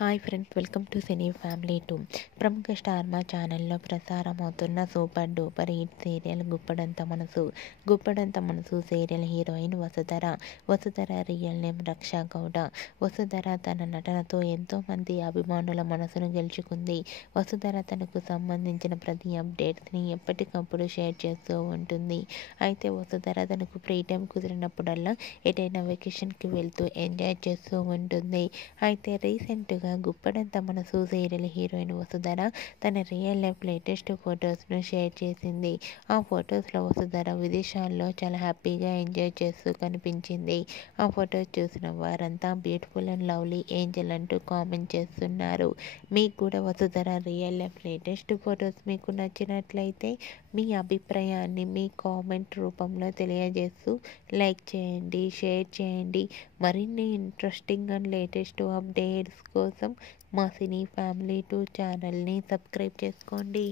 Hi friends, welcome to cine family 2. ప్రముఖ star Maa ఛానల్లో ప్రసారం అవుతున్న super duper hit serial Guppedantha Manasu serial heroine Vasudhara real name Raksha Gowda. Vasudhara తన నటనతో ఎంతోమంది అభిమానుల మనసును గెలుచుకుంది. వసుధర తనకు సంబంధించిన ప్రతి అప్డేట్స్ని ఎప్పటికప్పుడు షేర్ చేస్తూ ఉంటుంది. అయితే వసుధర తనకు ఫ్రీ టైం కుదిరినప్పుడల్లా ఎటైనా వెకేషన్కి వెళ్తూ ఎంజాయ్ చేస్తూ ఉంటుంది. అయితే రీసెంట్గా గుప్పడంత మనసు సీరియల్ హీరోయిన్ వసుధర తన రియల్ లైఫ్ లేటెస్ట్ ఫొటోస్ను షేర్ చేసింది. ఆ ఫొటోస్లో వసుధర విదేశాల్లో చాలా హ్యాపీగా ఎంజాయ్ చేస్తూ కనిపించింది. ఆ ఫొటోస్ చూసిన వారంతా బ్యూటిఫుల్ అండ్ లవ్లీ ఏంజల్ అంటూ కామెంట్ చేస్తున్నారు. మీకు కూడా Vasudhara real life latest photos మీకు నచ్చినట్లయితే మీ అభిప్రాయాన్ని మీ కామెంట్ రూపంలో తెలియజేస్తూ లైక్ చేయండి, షేర్ చేయండి. మరిన్ని ఇంట్రెస్టింగ్ అండ్ లేటెస్ట్ అప్డేట్స్ కోసం మా సినీ ఫ్యామిలీ 2 ఛానల్ని సబ్స్క్రైబ్ చేసుకోండి.